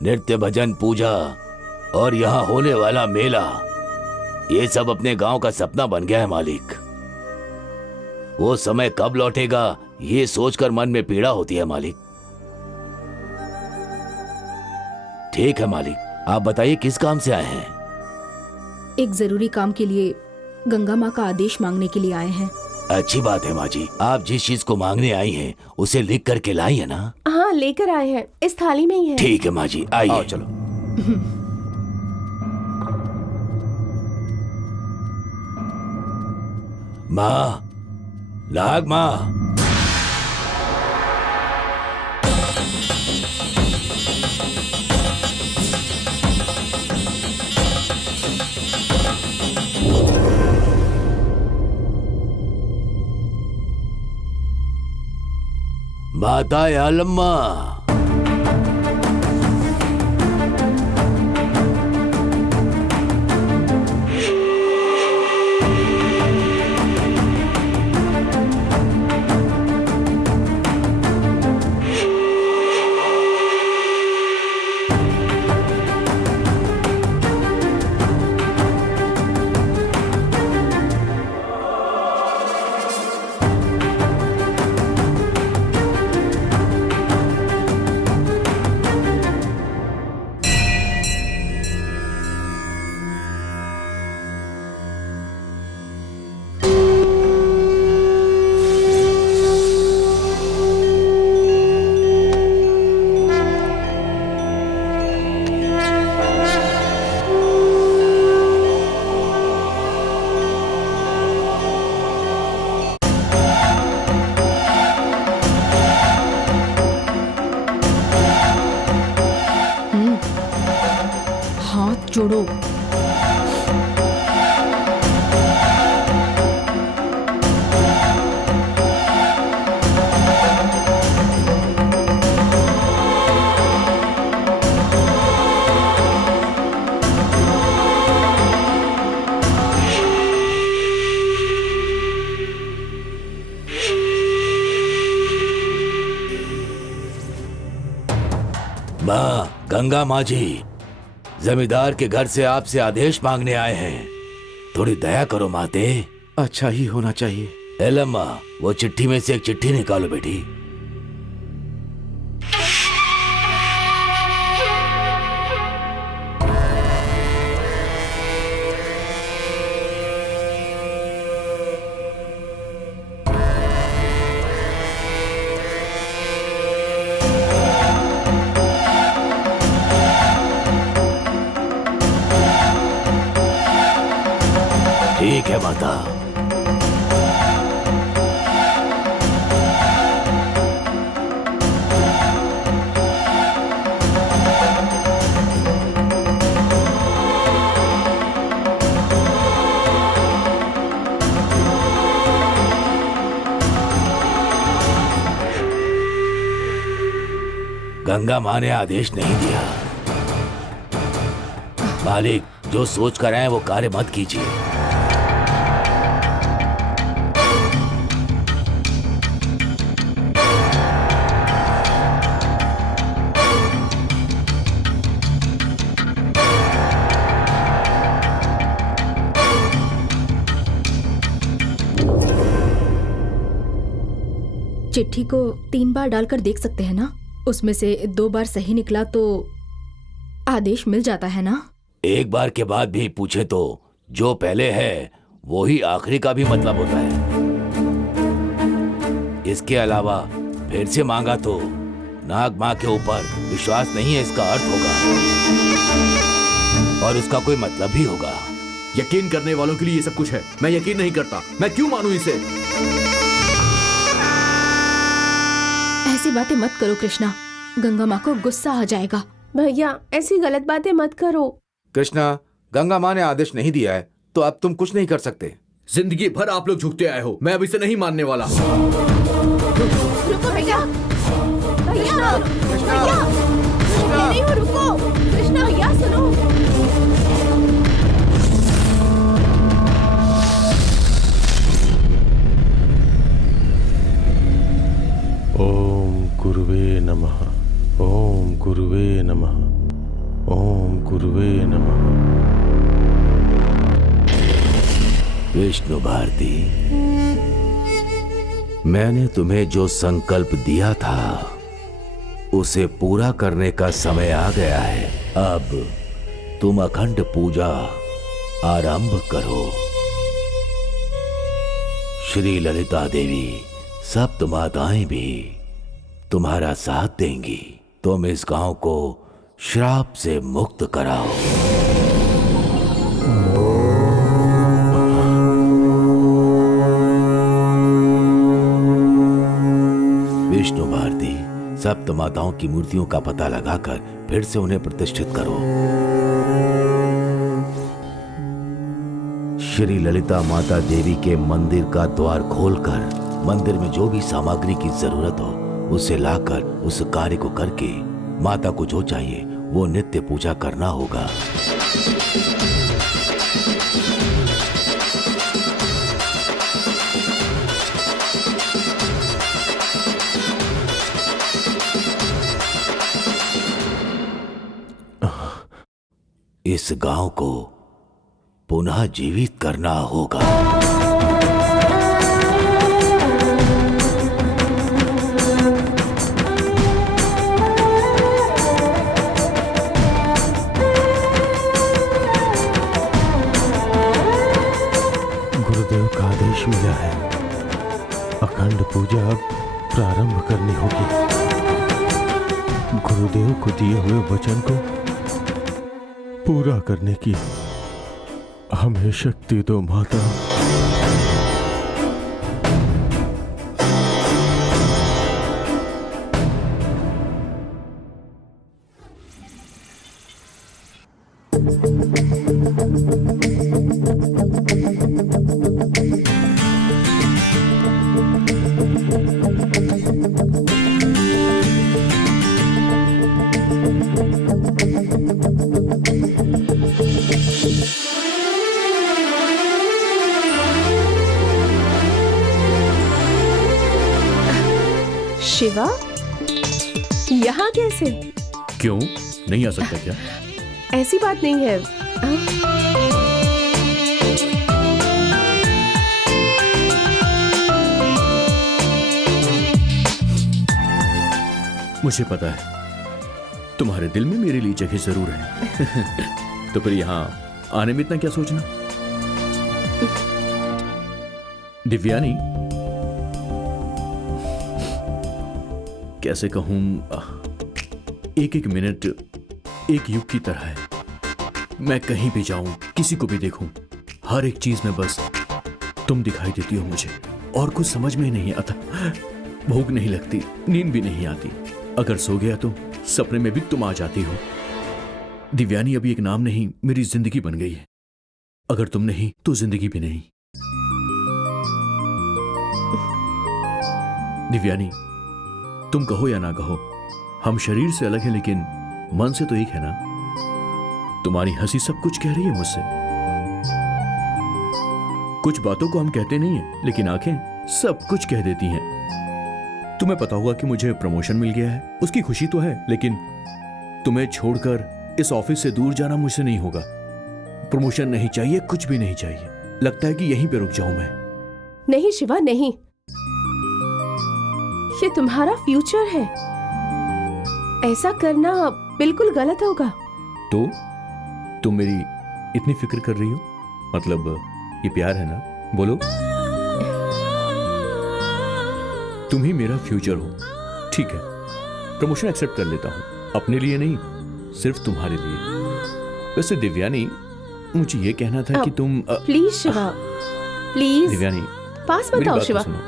नृत्य, भजन, पूजा और यहाँ होने वाला मेला, ये सब अपने गांव का सपना बन गया है मालिक। वो समय कब लौटेगा ये सोचकर मन में पीड़ा होती है मालिक। ठीक है मालिक, आप बताइए किस काम से आए हैं? एक जरूरी काम के लिए गंगा माँ का आदेश मांगने के लिए आए हैं। अच्छी बात है माँ जी, आप जिस चीज को मांगने आई हैं उसे लिख करके लाई है ना? हाँ, लेकर आए हैं, इस थाली में ही है। ठीक है माँ जी, आइए। आओ चलो। माँ, नाग माँ, माता यालम्मा, हाथ जोड़ो। माँ, गंगा माँ जी, जमींदार के घर से आपसे आदेश मांगने आए हैं, थोड़ी दया करो माते। अच्छा ही होना चाहिए। एलम्मा, वो चिट्ठी में से एक चिट्ठी निकालो बेटी। ठीक है माता। गंगा माँ ने आदेश नहीं दिया। मालिक, जो सोच कर आए वो कार्य मत कीजिए। चिट्ठी को 3 बार डालकर देख सकते हैं ना? उसमें से 2 बार सही निकला तो आदेश मिल जाता है ना? एक बार के बाद भी पूछे तो जो पहले है वो ही आखिरी का भी मतलब होता है। इसके अलावा फिर से मांगा तो नाग माँ के ऊपर विश्वास नहीं है इसका अर्थ होगा, और उसका कोई मतलब भी होगा। यकीन करने वालों के लिए ये सब कुछ है। मैं यकीन नहीं करता, मैं क्यों मानूं इसे? ऐसी बातें मत करो कृष्णा, गंगा माँ को गुस्सा आ जाएगा। भैया, ऐसी गलत बातें मत करो। कृष्णा, गंगा माँ ने आदेश नहीं दिया है तो अब तुम कुछ नहीं कर सकते। जिंदगी भर आप लोग झुकते आए हो, मैं अब इसे नहीं मानने वाला। रुको भैया, भैया, भैया, नहीं हो, रुको। कृष्णा भैया सुनो। ओम गुरुवे नमः। ओम गुरुवे नमः। गुरुवे नमः। विष्णु भारती, मैंने तुम्हें जो संकल्प दिया था उसे पूरा करने का समय आ गया है। अब तुम अखंड पूजा आरंभ करो। श्री ललिता देवी, सप्त माताएं भी तुम्हारा साथ देंगी। तुम इस गांव को श्राप से मुक्त कराओ। विष्णु भारती, सप्त माताओं की मूर्तियों का पता लगाकर फिर से उन्हें प्रतिष्ठित करो। श्री ललिता माता देवी के मंदिर का द्वार खोलकर मंदिर में जो भी सामग्री की जरूरत हो उसे लाकर उस कार्य को करके माता को जो चाहिए वो नित्य पूजा करना होगा। इस गांव को पुनः जीवित करना होगा। गुरुदेव का आदेश मिला है, अखंड पूजा अब प्रारंभ करनी होगी। गुरुदेव को दिए हुए वचन को पूरा करने की हमें शक्ति दो माता। शिवा, यहाँ कैसे? क्यों नहीं आ सकता क्या? ऐसी बात नहीं है। मुझे पता है तुम्हारे दिल में मेरे लिए जगह जरूर है। तो फिर यहाँ आने में इतना क्या सोचना? दिव्यानी, कैसे कहूं, एक एक मिनट एक युग की तरह है। मैं कहीं भी जाऊं, किसी को भी देखूं, हर एक चीज में बस तुम दिखाई देती हो मुझे, और कुछ समझ में ही नहीं आता। भूख नहीं लगती, नींद भी नहीं आती। अगर सो गया तो सपने में भी तुम आ जाती हो। दिव्यानी अभी एक नाम नहीं, मेरी जिंदगी बन गई है। अगर तुम नहीं तो जिंदगी भी नहीं। दिव्यानी, तुम कहो या ना कहो, हम शरीर से अलग हैं लेकिन मन से तो एक है ना। तुम्हारी हंसी सब कुछ कह रही है मुझसे। कुछ बातों को हम कहते नहीं है लेकिन आंखें सब कुछ कह देती हैं। तुम्हें पता होगा कि मुझे प्रमोशन मिल गया है, उसकी खुशी तो है, लेकिन तुम्हें छोड़कर इस ऑफिस से दूर जाना मुझसे नहीं होगा। प्रमोशन नहीं चाहिए, कुछ भी नहीं चाहिए। लगता है कि यहीं पे रुक जाऊं मैं। नहीं शिवा, नहीं, ये तुम्हारा फ्यूचर है। ऐसा करना बिल्कुल गलत होगा। तो तुम मेरी इतनी फिक्र कर रही हो, मतलब ये प्यार है ना? बोलो। तुम ही मेरा फ्यूचर हो। ठीक है, प्रमोशन एक्सेप्ट कर लेता हूं, अपने लिए नहीं, सिर्फ तुम्हारे लिए। वैसे दिव्यानी, मुझे ये कहना था कि तुम प्लीज शिवा, प्लीज दिव्यानी, पास मत मेरी आओ बात तो शिवा। सुनो।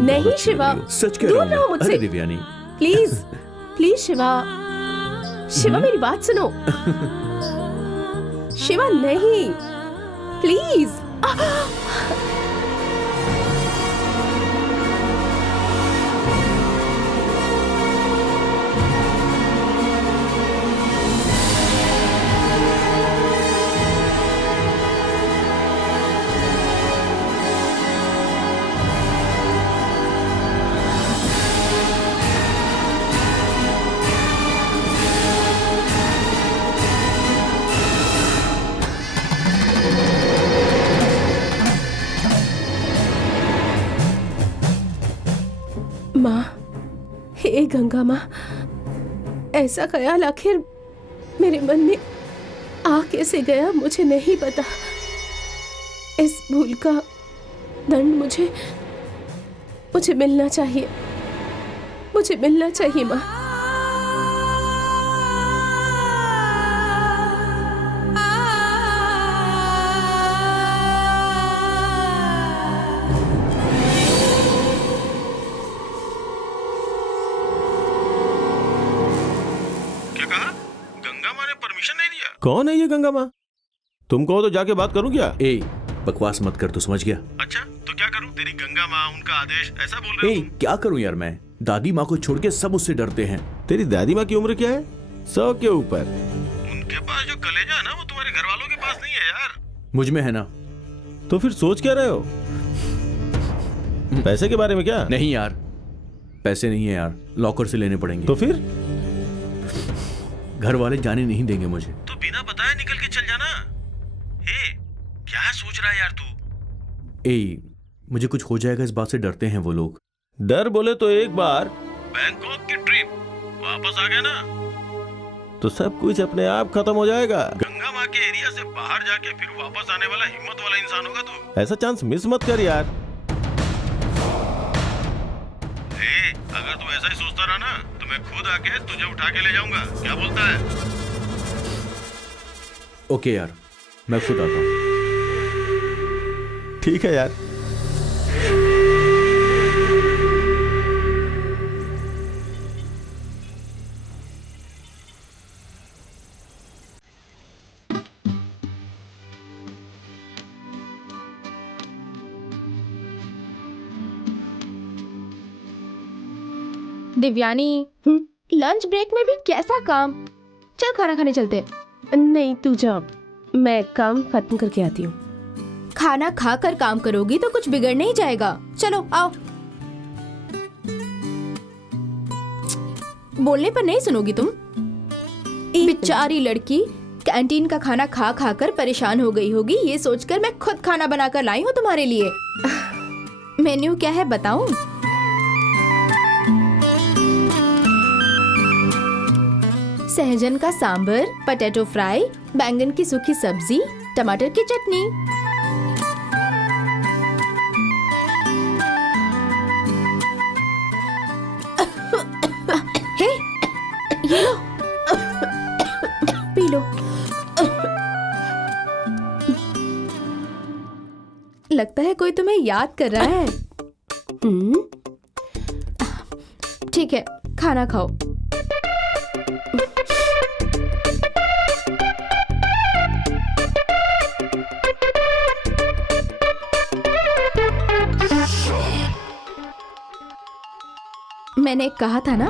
नहीं शिवा, सच कह दूर रहा हूं रहो मैं। मुझसे। अरे दिव्यानी, प्लीज प्लीज शिवा, शिवा मेरी बात सुनो। शिवा नहीं, प्लीज। गंगा माँ, ऐसा ख्याल आखिर मेरे मन में आ कैसे गया मुझे नहीं पता। इस भूल का दंड मुझे मिलना चाहिए, मुझे मिलना चाहिए माँ। कौन है ये गंगा माँ? तुम कहो तो जाके बात करूं क्या? ए बकवास मत कर, तू समझ गया? अच्छा तो क्या करूं? तेरी गंगा माँ, उनका आदेश, ऐसा बोल रहे हो तुम? क्या करूं यार, मैं दादी माँ को छोड़ के सब उससे डरते हैं। तेरी दादी माँ की उम्र क्या है? 100 के ऊपर। उनके पास जो कलेजा है ना, वो तुम्हारे घर वालों के पास नहीं है यार। मुझ में है ना। तो फिर सोच क्या रहे हो? पैसे के बारे में क्या? नहीं यार, पैसे नहीं है यार, लॉकर से लेने पड़ेंगे। तो फिर घर वाले जाने नहीं देंगे मुझे। तो बिना बताए निकल के चल जाना। ए, क्या सोच रहा है यार तू? मुझे कुछ हो जाएगा इस बात से डरते हैं वो लोग। डर बोले तो एक बार बैंकॉक की ट्रिप वापस आ गया ना, तो सब कुछ अपने आप खत्म हो जाएगा। गंगा माँ के एरिया से बाहर जाके फिर वापस आने वाला हिम्मत वाला इंसान होगा तू। ऐसा चांस मिस मत कर यार। अगर तू ऐसा ही सोचता रहा ना, तो मैं खुद आके तुझे उठा के ले जाऊंगा। क्या बोलता है? ओके यार, मैं खुद आता हूँ। ठीक है यार। दिव्यानी, लंच ब्रेक में भी कैसा काम? चल खाना खाने चलते। नहीं तू जा, मैं काम खत्म करके आती हूँ। खाना खाकर काम करोगी तो कुछ बिगड़ नहीं जाएगा। चलो आओ। बोलने पर नहीं सुनोगी तुम। बेचारी लड़की कैंटीन का खाना खा खा कर परेशान हो गई होगी, ये सोचकर मैं खुद खाना बनाकर लाई हूँ तुम्हारे लिए। मेन्यू क्या है बताऊं? सहजन का सांबर, पोटैटो फ्राई, बैंगन की सूखी सब्जी, टमाटर की चटनी। हे, ये लो, पी लो। लगता है कोई तुम्हें याद कर रहा है। ठीक है, खाना खाओ। मैंने कहा था ना।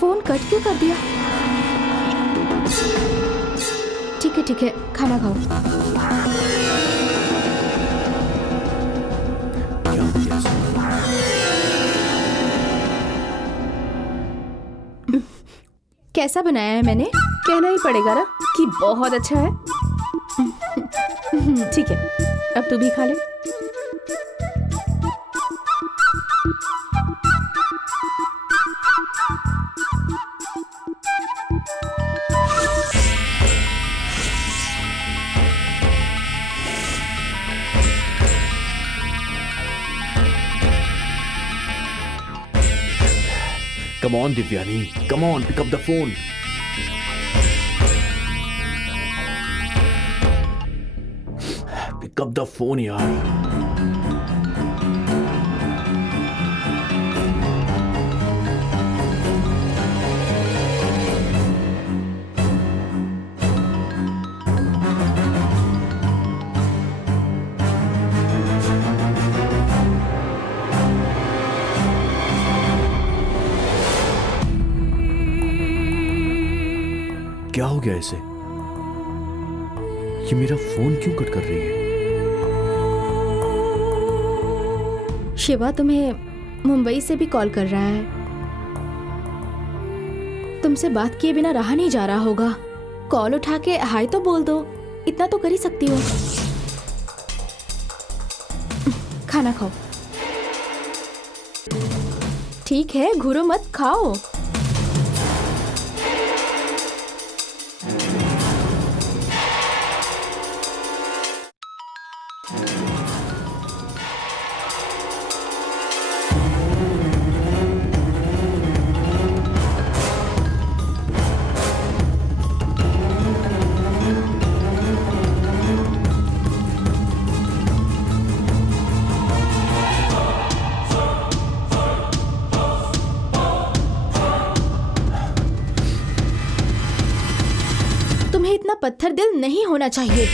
फोन कट क्यों कर दिया? ठीक है, खाना खाओ। कैसा बनाया है मैंने? कहना ही पड़ेगा ना कि बहुत अच्छा है। ठीक है, अब तू भी खा ले। Come on, Divyani. Come on, pick up the phone. Pick up the phone, yaar. क्या हो गया इसे? ये मेरा फोन क्यों कट कर रही है? शिवा तुम्हें मुंबई से भी कॉल कर रहा है। तुमसे बात किए बिना रहा नहीं जा रहा होगा। कॉल उठा के हाय तो बोल दो, इतना तो कर ही सकती हो। खाना खाओ। ठीक है, घूरो मत, खाओ। तुम्हें इतना पत्थर दिल नहीं होना चाहिए।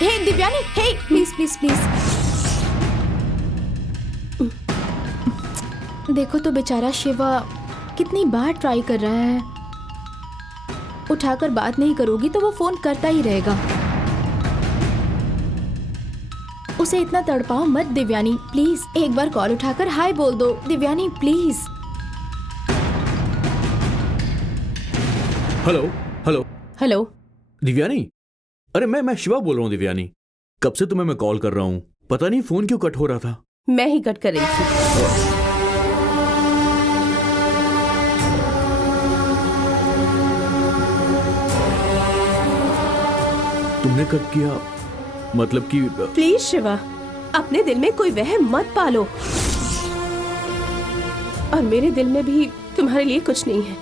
हे दिव्यानी, हे प्लीज प्लीज प्लीज। देखो तो बेचारा शिवा कितनी बार ट्राई कर रहा है। उठाकर बात नहीं करोगी तो वो फोन करता ही रहेगा। उसे इतना तड़पाओ मत दिव्यानी, प्लीज एक बार कॉल उठाकर हाय बोल दो Divyani, please. Hello hello hello. Divyani, अरे मैं शिवा बोल रहा हूँ। दिव्यानी, कब से तुम्हें मैं कॉल कर रहा हूँ, पता नहीं फोन क्यों कट हो रहा था। मैं ही कट कर रही थी। तुमने कट किया मतलब कि? प्लीज शिवा, अपने दिल में कोई वहम मत पालो। और मेरे दिल में भी तुम्हारे लिए कुछ नहीं है।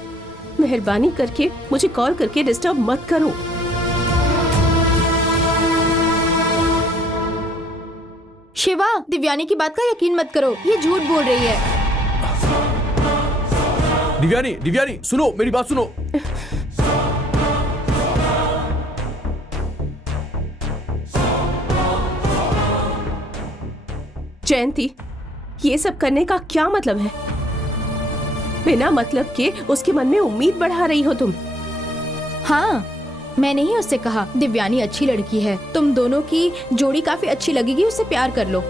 मेहरबानी करके मुझे कॉल करके डिस्टर्ब मत करो। शिवा, दिव्यानी की बात का यकीन मत करो, ये झूठ बोल रही है। दिव्यानी दिव्यानी सुनो, मेरी बात सुनो। जयंती, ये सब करने का क्या मतलब है? बिना मतलब के उसके मन में उम्मीद बढ़ा रही हो तुम। हाँ, मैंने ही उससे कहा दिव्यानी अच्छी लड़की है, तुम दोनों की जोड़ी काफी अच्छी लगेगी, उससे प्यार कर लो।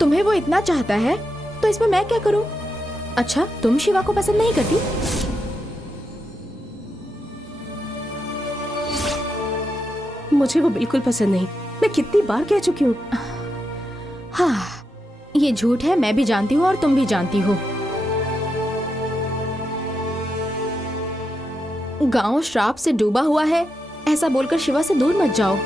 तुम्हें वो इतना चाहता है तो इसमें मैं क्या करूं? अच्छा, तुम शिवा को पसंद नहीं करती? मुझे वो बिल्कुल पसंद नहीं। मैं कितनी बार कह चुकी हूँ। हाँ, ये झूठ है, मैं भी जानती हूँ और तुम भी जानती हो। गांव श्राप से डूबा हुआ है, ऐसा बोलकर शिवा से दूर मत जाओ।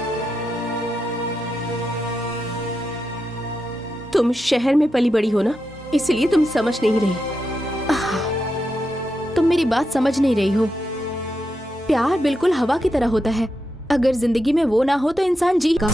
तुम शहर में पली बड़ी हो ना, इसलिए तुम समझ नहीं रही। तुम मेरी बात समझ नहीं रही हो। प्यार बिल्कुल हवा की तरह होता है, अगर जिंदगी में वो ना हो तो इंसान जीगा।